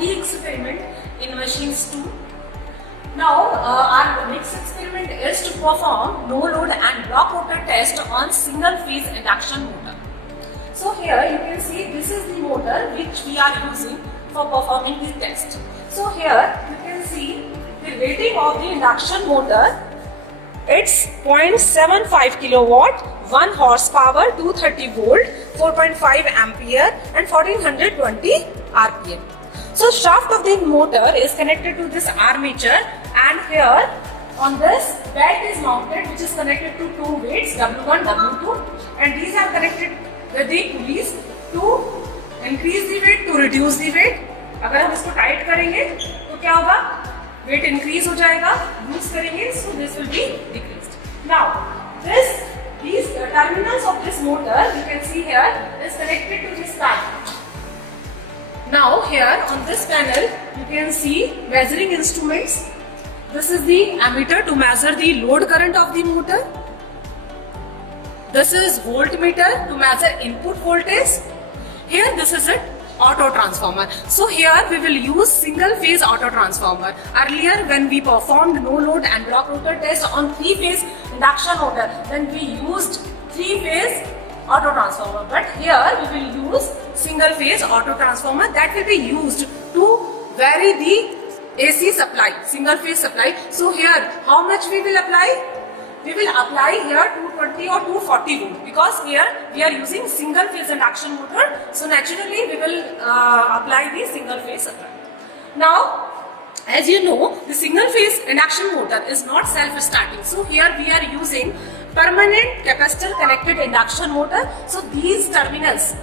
three experiments in machines 2. Now our next experiment is to perform no load and block rotor test on single phase induction motor. So here you can see this is the motor which we are using for performing the test. So here you can see the rating of the induction motor. It's 0.75 kilowatt, 1 horsepower, 230 volt, 4.5 ampere and 1420 rpm. So shaft of the motor is connected to this armature, and here on this belt is mounted which is connected to two weights W1, W2, and these are connected with the pulleys to increase the weight, to reduce the weight. अगर हम इसको tight करेंगे तो क्या होगा, weight increase हो जाएगा, loose करेंगे so this will be decreased. Now these terminals of this motor you can see here is connected to this panel. Now here on this panel you can see measuring instruments. This is the ammeter to measure the load current of the motor. This is voltmeter to measure input voltage. Here this is it, auto transformer. So here we will use single phase auto transformer. Earlier when we performed no load and block rotor test on 3-phase induction motor, then we used 3-phase auto transformer. But here we will use single phase auto transformer that will be used to vary the AC supply, single phase supply. So here how much we will apply? We will apply here 220 or 240 volt, because here we are using single phase induction motor, so naturally we will apply the single phase supply. Now as you know, the single phase induction motor is not self-starting, so here we are using permanent capacitor connected induction motor. So these terminals,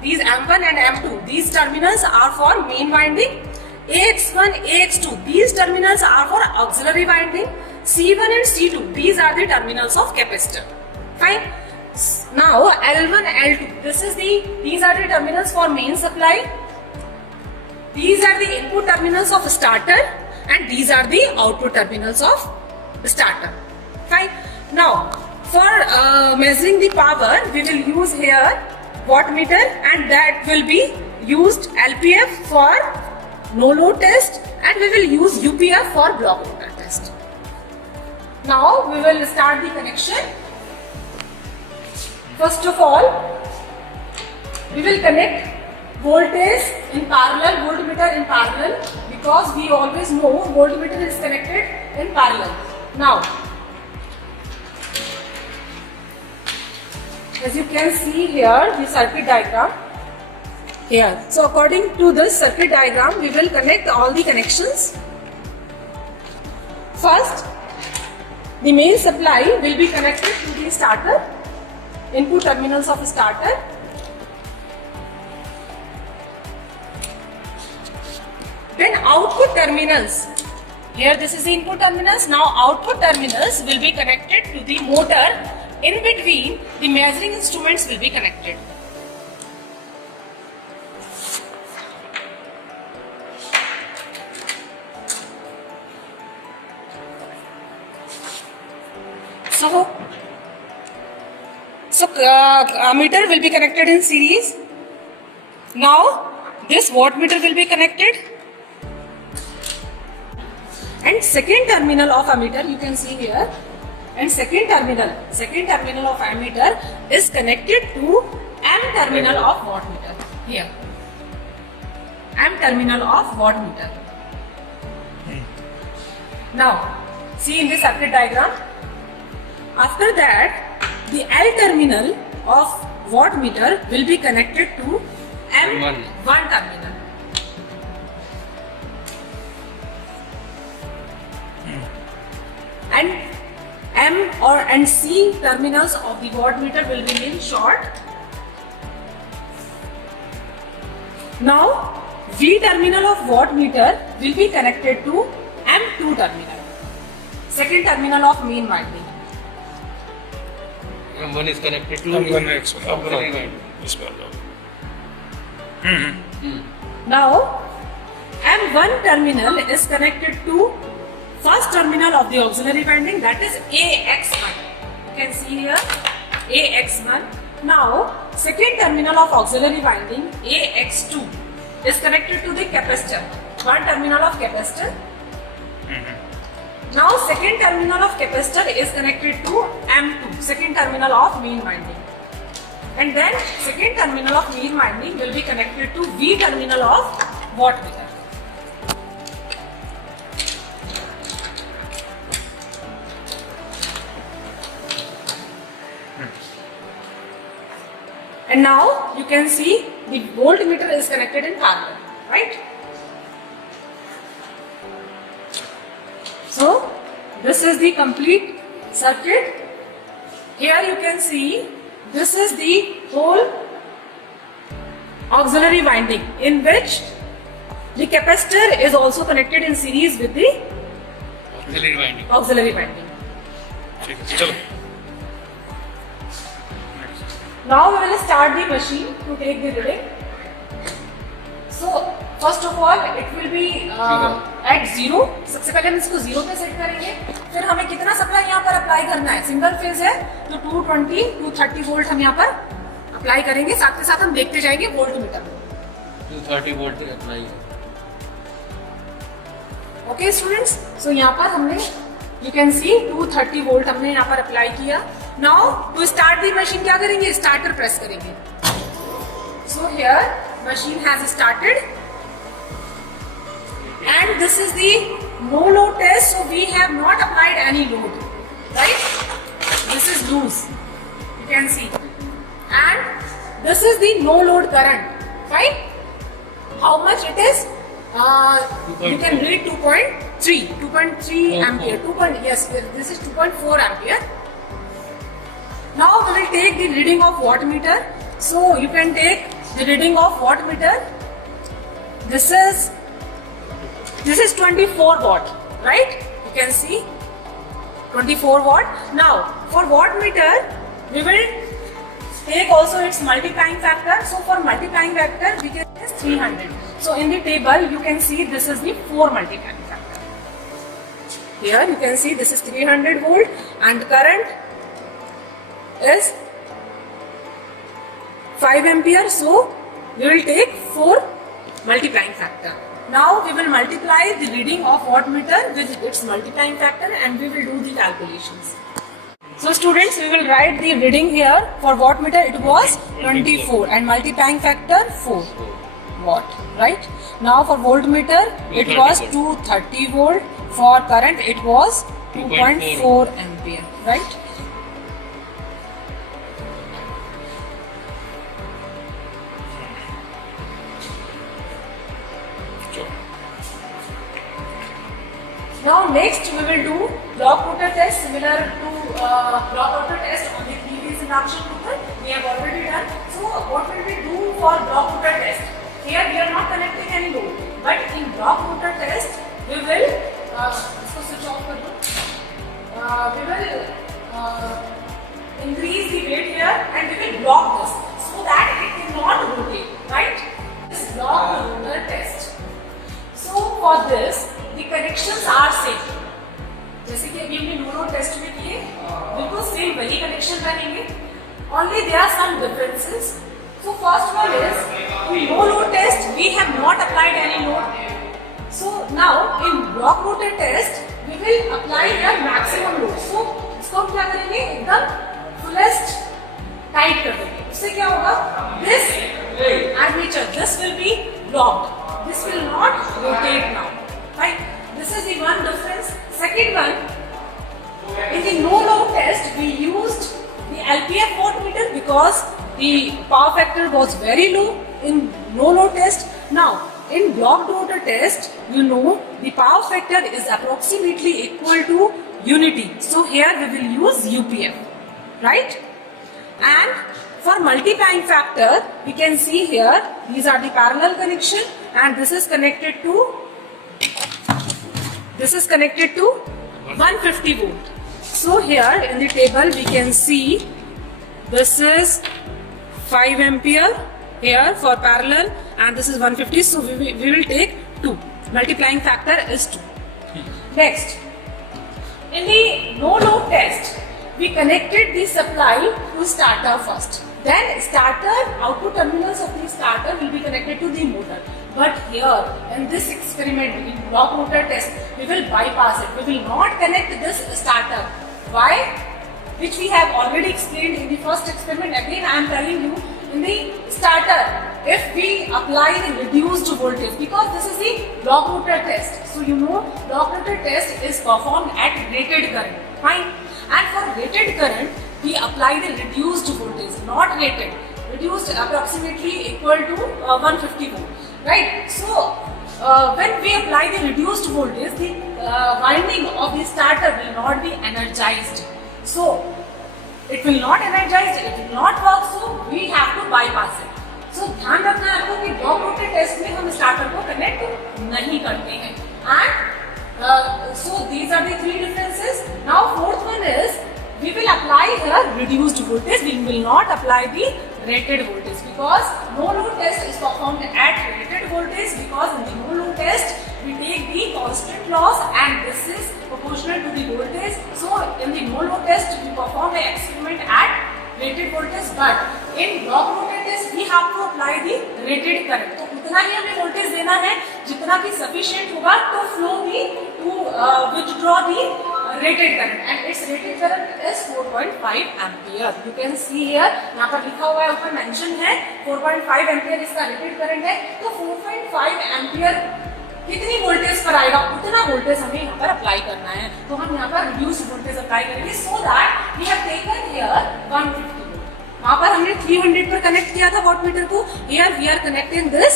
these M1 and M2, these terminals are for main winding. AX1, AX2, these terminals are for auxiliary winding. C1 and C2, these are the terminals of capacitor. Fine. Now L1, L2, these are the terminals for main supply. These are the input terminals of starter, and these are the output terminals of starter. Fine. Now for measuring the power, we will use here wattmeter, and that will be used LPF for no load test, and we will use UPF for block rotor test. Now we will start the connection. First of all, we will connect voltage in parallel, voltmeter in parallel, because we always know voltmeter is connected in parallel. Now, as you can see here, the circuit diagram here. So according to this circuit diagram, we will connect all the connections. First, the main supply will be connected to the starter, input terminals of starter. Then output terminals. Here this is the input terminals. Now output terminals will be connected to the motor. In between, the measuring instruments will be connected. So ammeter will be connected in series. Now this wattmeter will be connected, and second terminal of ammeter you can see here, and second terminal of ammeter is connected to M terminal of wattmeter here. M terminal of wattmeter. Now see in the circuit diagram. After that, the L terminal of wattmeter will be connected to M1 terminal. And M and C terminals of the wattmeter will remain short. Now, V terminal of wattmeter will be connected to M2 terminal, second terminal of main winding. M1 is connected to M1 Now, M1 terminal is connected to first terminal of the auxiliary winding, that is AX1. You can see here AX1. Now, second terminal of auxiliary winding AX2 is connected to the capacitor. one terminal of capacitor. Now second terminal of capacitor is connected to M2, second terminal of main winding. And then second terminal of main winding will be connected to V terminal of wattmeter. And now you can see the voltmeter is connected in parallel, right? So this is the complete circuit. Here you can see this is the whole auxiliary winding in which the capacitor is also connected in series with the auxiliary winding. Now we will start the machine to take the reading. So first of all it will be at 0. सबसे पहले हम इसको 0 पे set करेंगे. फिर हमें कितना supply यहाँ पर अप्लाई करना है. सिंगल फेज है तो 220 230 वोल्ट हम यहाँ पर अप्लाई करेंगे. साथ के साथ हम देखते जाएंगे वोल्ट मीटर. 230 वोल्ट तक अप्लाई. ओके स्टूडेंट्स, सो यहाँ पर हमने यू कैन सी 230 वोल्ट हमने यहाँ पर अप्लाई किया. Now to start the machine क्या करेंगे, स्टार्टर प्रेस करेंगे. So here machine has started and this is the no load test. So we have not applied any load, right. This is loose, you can see, and this is the no load current, right. How much it is? You can read 2.3 ampere. Yes, this is 2.4 ampere. Now we will take the reading of wattmeter. So you can take the reading of wattmeter. This is 24 watt, right? You can see 24 watt. Now for wattmeter we will take also its multiplying factor. So for multiplying factor we can use 300. So in the table you can see this is the 4 multiplying factor. Here you can see this is 300 volt and current is 5 ampere. So we will take 4 multiplying factor. Now we will multiply the reading of wattmeter with its multiplying factor and we will do the calculations. So students, we will write the reading here. For wattmeter it was 24 and multiplying factor 4 watt, right. Now for voltmeter it was 230 volt. For current it was 2.4 ampere, right. Now next we will do block rotor test similar to block rotor test on the previous induction motor. We have already done. So what will we do for block rotor test? Here we are not connecting any load, but in block rotor test we will इसको switch off कर दो. We will increase the weight here and we will block this so that it cannot rotate, right. This block rotor test. So for this the connections are same. जैसे कि अभी हमने no load test में किए, बिल्कुल same वही connection रहेंगे. Only there are some differences. So first one is in no load test we have not applied any load. So now in block rotor test we will apply the maximum load. So इसको हम क्या करेंगे, एकदम fullest tight कर देंगे. उससे क्या होगा, this armature this will be blocked. This will not rotate now. Right? This is the one difference. Second one, in the no load test we used the LPF voltmeter because the power factor was very low in no load test. Now in block rotor test, you know the power factor is approximately equal to unity. So here we will use UPF, right? And for multiplying factor, we can see here these are the parallel connection and this is connected to 150 volt. So here in the table we can see this is 5 ampere here for parallel and this is 150. So we will take 2. Multiplying factor is 2. Next, in the no load test we connected the supply to starter first. Then starter, output terminals of the starter will be connected to the motor. But here in this experiment, in block rotor test, we will bypass it. We will not connect this starter. Why? Which we have already explained in the first experiment. Again, I am telling you, in the starter, if we apply the reduced voltage, because this is the block rotor test. So you know, block rotor test is performed at rated current. Fine. And for rated current, we apply the reduced voltage, not rated. Reduced approximately equal to 150 volt. Right. So when we apply the reduced voltage, the winding of the starter will not be energized. So it will not energize, it will not work, so we have to bypass it. So ध्यान रखना है आपको कि block rotor test में हम starter को connect नहीं करते हैं. And so these are the three differences. Now fourth one is we will apply the reduced voltage. We will not apply the rated voltage because no load test is performed at rated voltage, because in the no load test we take the constant loss and this is proportional to the voltage. So in the no load test we perform the experiment at rated voltage, but in block rotor test we have to apply the rated current. तो उतना ही हमें voltage देना है जितना कि sufficient होगा to flow the to withdraw the rated current, and its rated current is 4.5 ampere. You can see here, यहाँ पर लिखा हुआ है, ऊपर मेंशन है 4.5 एम्पियर इसका रेटेड करंट है. तो 4.5 एम्पियर कितनी वोल्टेज पर आएगा, उतना वोल्टेज हमें यहाँ पर अप्लाई करना है. तो हम यहाँ पर रिड्यूस वोल्टेज अप्लाई करेंगे. So that we have taken here 150 volt. वहाँ पर हमने 300 पर कनेक्ट किया था वॉटमीटर को. Here we are connecting this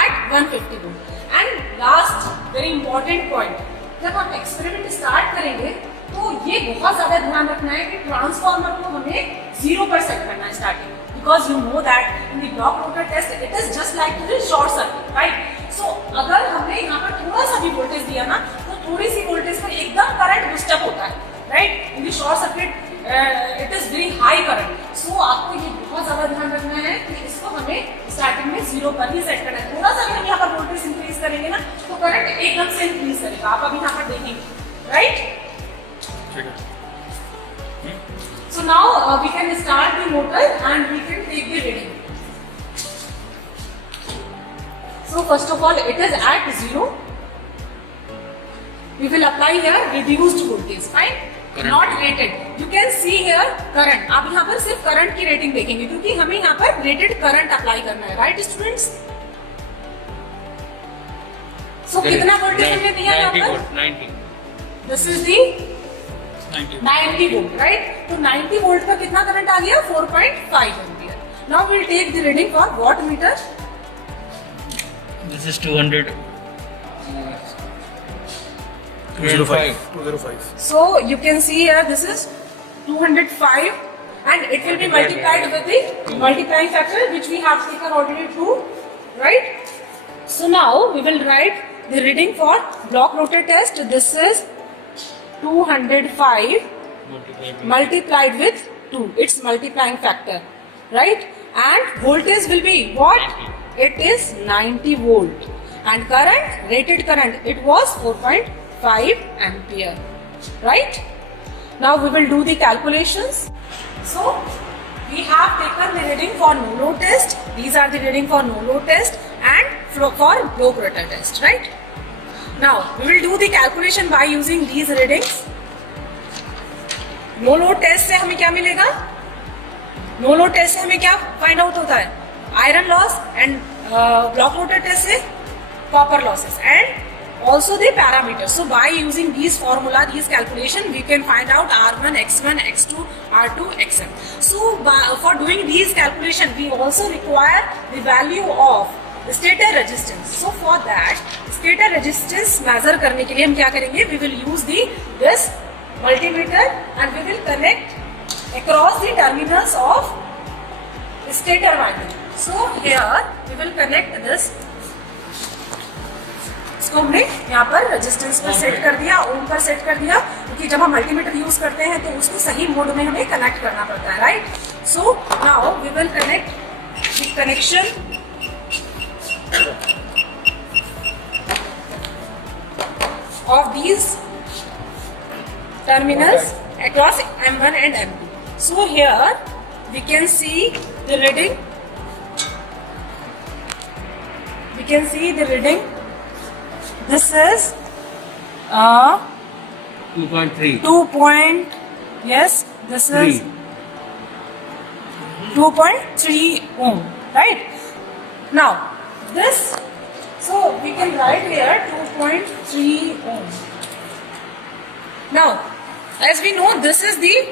at 150 volt. And last very important point, जब हम एक्सपेरिमेंट स्टार्ट करेंगे तो ये बहुत ज्यादा ध्यान रखना है कि ट्रांसफार्मर को हमें 0 पर सेट करना है starting, because you know that in the block rotor test it is just like to the short circuit, right. So अगर हमने यहाँ पर थोड़ा सा भी वोल्टेज दिया ना, तो थोड़ी सी वोल्टेज पर एकदम करंट बूस्टअप होता है, right. In the short circuit it is very high current. So आपको ये बहुत ज्यादा ध्यान रखना है कि इसको हमें स्टार्टिंग में 0 पर ही सेट करना है. थोड़ा सा भी हम यहाँ पर वोल्टेज इंक्रीज करेंगे ना, तो करंट एकदम से इंक्रीज करेगा. आप अभी यहाँ पर देखेंगे, right. So now we can start the motor and we can take the reading. So first of all, it is at 0. We will apply here reduced voltage, fine? Current. Not rated. You can see here current. आप यहाँ पर सिर्फ current की rating देखेंगे क्योंकि हमें यहाँ पर रेटेड करंट अप्लाई करना है, राइट स्टूडेंट्स. So कितना वोल्टेज हमने दिया यहाँ पर? 90. This is the 90 volt, right? तो 90 volt का कितना करंट आ गया? 4.5 ampere. Now we'll take the reading for watt meter. This is 200. 205. So you can see here this is 205 and it will be multiplied with the multiplying factor which we have taken already 2, right? So now we will write the reading for block rotor test. This is 205 multiplied with 2, its multiplying factor, right? And voltage will be what? 90. It is 90 volt. And current, rated current, it was 4.5 ampere, right? Now we will do the calculations. So we have taken the reading for no load test. These are the reading for no load test and for block rotor test, right? Now we will do the calculation by using these readings. No load test से हमें क्या मिलेगा? No load test से हमें क्या find out होता है? Iron loss. And block rotor test से copper losses and also the parameters. So by using these formula, these calculation, we can find out R1, X1, X2, R2, Xm. So for doing these calculation, we also require the value of stator resistance. So for that, stator resistance measure करने के लिए हम क्या करेंगे? We will use this multimeter and we will connect across the terminals of stator winding. So here we will connect this. इसको हमने यहाँ पर रेजिस्टेंस पर सेट कर दिया, ओम पर सेट कर दिया, क्योंकि जब हम मल्टीमीटर यूज करते हैं तो उसको सही मोड में हमें कनेक्ट करना पड़ता है, right? So now we will connect the connection of these terminals across M1 and M2. So here we can see the reading. We can see the reading. This is 2.3. 2. Yes, this is 2.3 ohm, right? Now this, so we can write here 2.3 ohm. Now, as we know, this is the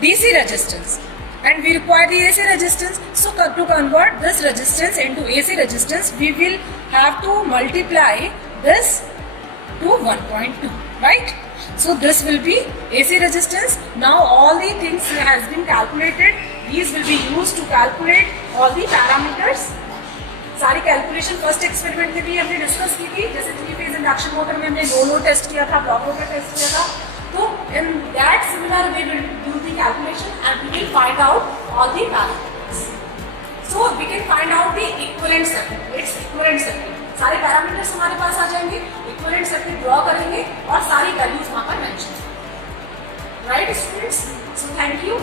DC resistance and we require the AC resistance. So to convert this resistance into AC resistance, we will have to multiply this to 1.2, right? So this will be AC resistance. Now all the things has been calculated. These will be used to calculate all the parameters. सारी calculation first experiment में भी हमने discuss की थी, जैसे 3 phase induction motor में हमने no load test किया था, ब्लॉक लोड टेस्ट किया था. तो in that similar way will do the calculation and we will find out all the parameters. So we can find out the equivalent circuit. It's equivalent circuit. सारे parameters हमारे पास आ जाएंगे, equivalent circuit draw करेंगे और सारी values वहां पर mention. Right students? So thank you.